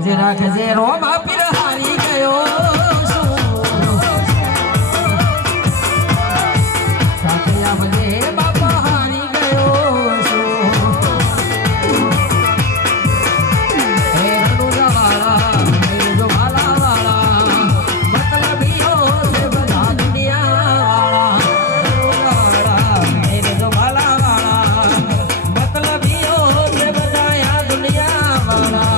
લાજ રાખજે રોમા પીર હારી ગયો સાથે આવજે બાપા હારી ગયો હે રણુજાવાળા હે જોવાલાવાળા મતલબીઓ છે બધા દુનિયાવાળા હે જોવાલાવાળા મતલબીઓ છે બધા આ દુનિયાવાળા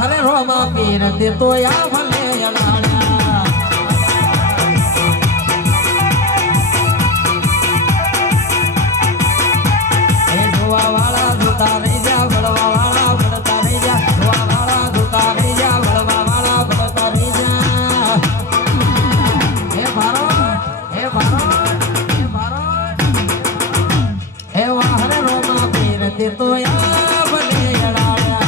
હરે રોમા પીર તે તો આ ભલે લાડ્યા એ જોવા વાળા જોતા રહી જા ભળવા વાળા ભળતા રહી જા જોવા વાળા જોતા રહી જા ભળવા વાળા ભળતા રહી જા હે ભારત હે ભારત હે ભારત હે વાહ હરે રોમા પીર તે તો આ ભલે લાડ્યા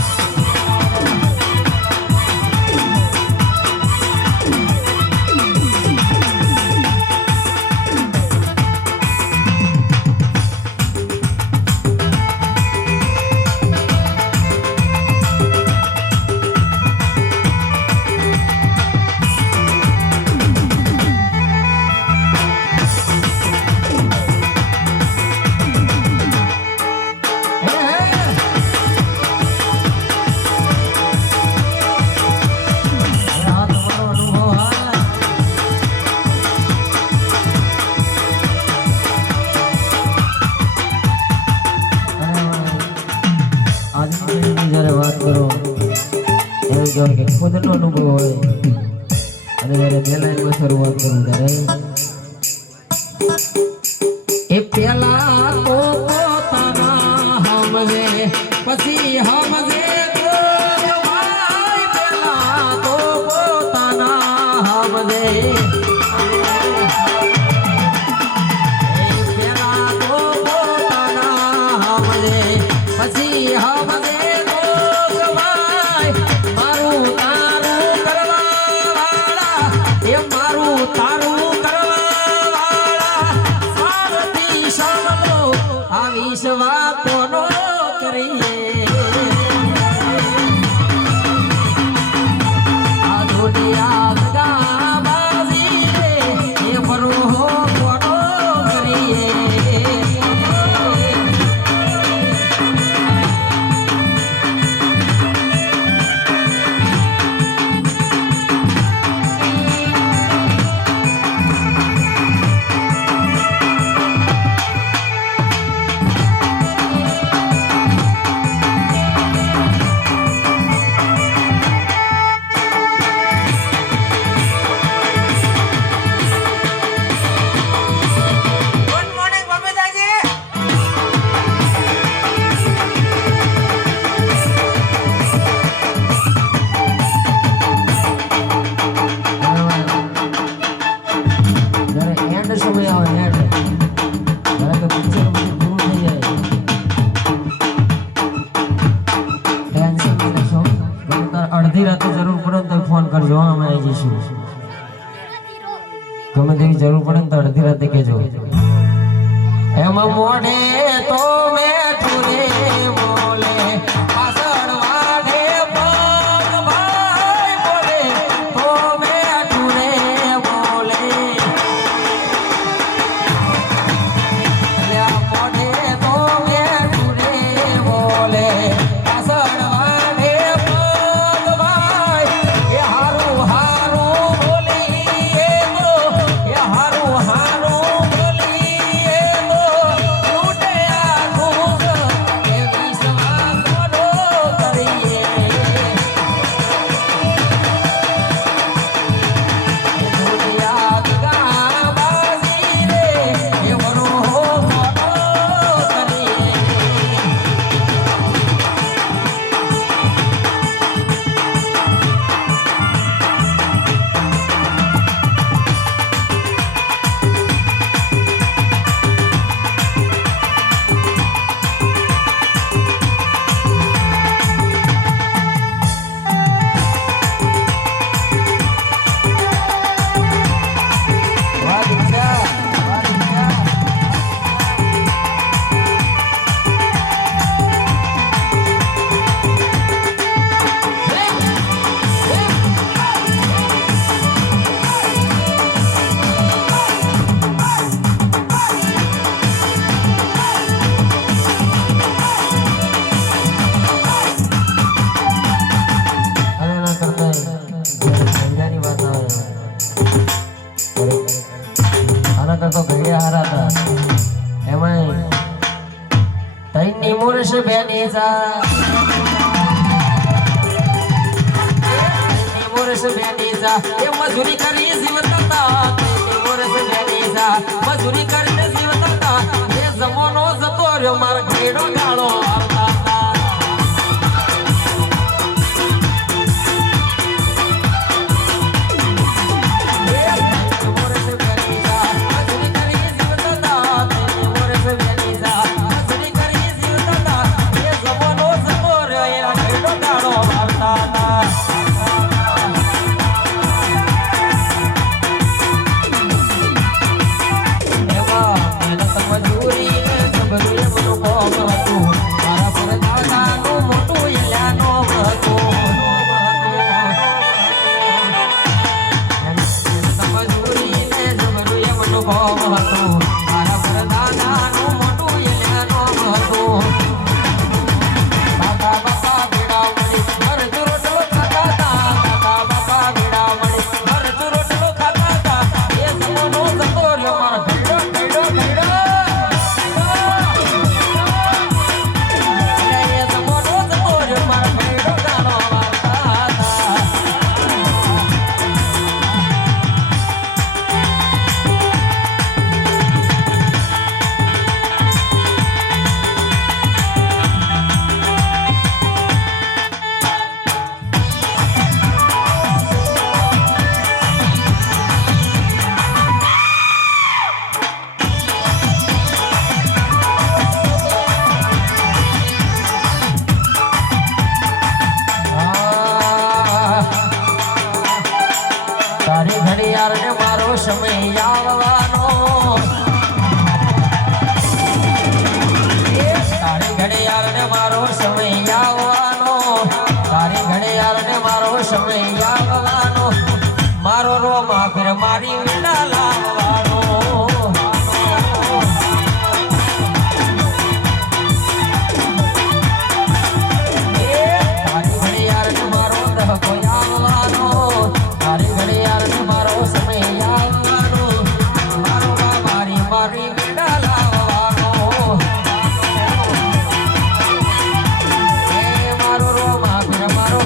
ખુદનો અનુભવ હોય અને જ્યારે બે લાઈનમાં શરૂઆત કરું ત્યારે એ પેલા તો પોતાના હમજે પછી હમજે પેલા તો પોતાના હમજે પછી હમજે મારું તારું કરવા વાળા એ મારું તારું કરવા વાળા સ્વાર્થી સવલો આ વિશ્વાસનો કરીએ આ દુનિયા લગાબાજી એ ભરો કોનો કરીએ અડધી રાતે જરૂર પડે તો ફોન કરજો અમે આવી જઈશું ગમે તેવી જરૂર પડે તો અડધી રાતે કહેજો એમાં મોઢે તો મેઠું રે બોલે પાછળ વાઢે પગ ભાઈ બોલે તો મેઠું રે બોલે મોઢે તો મેઠું રે બોલે પાછળ વાઢે પગ ભાઈ એ હારું હારું બોલી એ હારું હારું બોલી એ લૂટે આખું એ વિશ્વાસનો કરીએ દુનિયા ગાબાજી રે એ વરો કોનો કરીએ વાહ દીક્ષા વાહ દીક્ષા અરે ના કરતા ધંધાની વાત આવે આના કરતો ઘડિયા હારા હતા એમાં તઈની મુરશ બેની સા તઈની મુરશ બેની સા એ મજૂરી કરી જીવતા તઈની મુરશ બેની સા મજૂરી કરીને જીવતા એ જમાનો જતો રહ્યો માર ઘેડો ગાળો આવતા હતા ઘડિયાળ ને મારો સમય આવવાનો તારી ઘડિયાળ ને મારો સમય આવવાનો તારી ઘડિયાળ ને મારો સમય આવવાનો મારો રોમા ફેર મારી